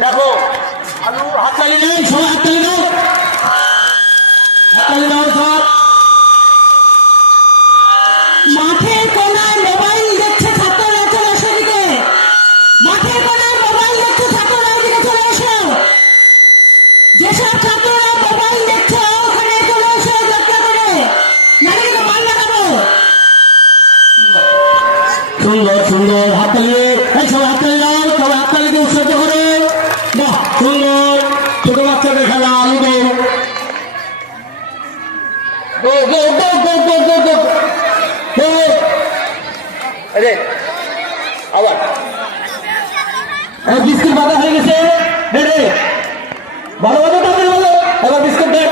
দেখো আলু হাততালি নেই, সবাই হাততালি দাও, হাততালি দাও সব। মাঠের কোনায় মোবাইল দেখছে ছাত্ররা, চলে এসো দিকে। মাঠের কোনায় মোবাইল দেখছে ছাত্ররা, দিকে চলে এসো। যেসব ছাত্ররা মোবাইল দেখছে ওখানে চলে এসো যাত্রা করে, নাহলে কিন্তু মাল লাগাবো। সুন্দর সুন্দর হাততালি, এই সবাই হাততালি দাও, সবাই হাততালি দিয়ে উৎসর্গ করো। বাহ সুন্দর, ছোট বাচ্চাদের খেলা আলুদো। গো গো গো গো গো গো গো গো। আরে আবার বিস্কুট বাঁধা হয়ে গেছে, ভালো ভালো তাড়াতাড়ি ভালো, এবার বিস্কুট দেখ।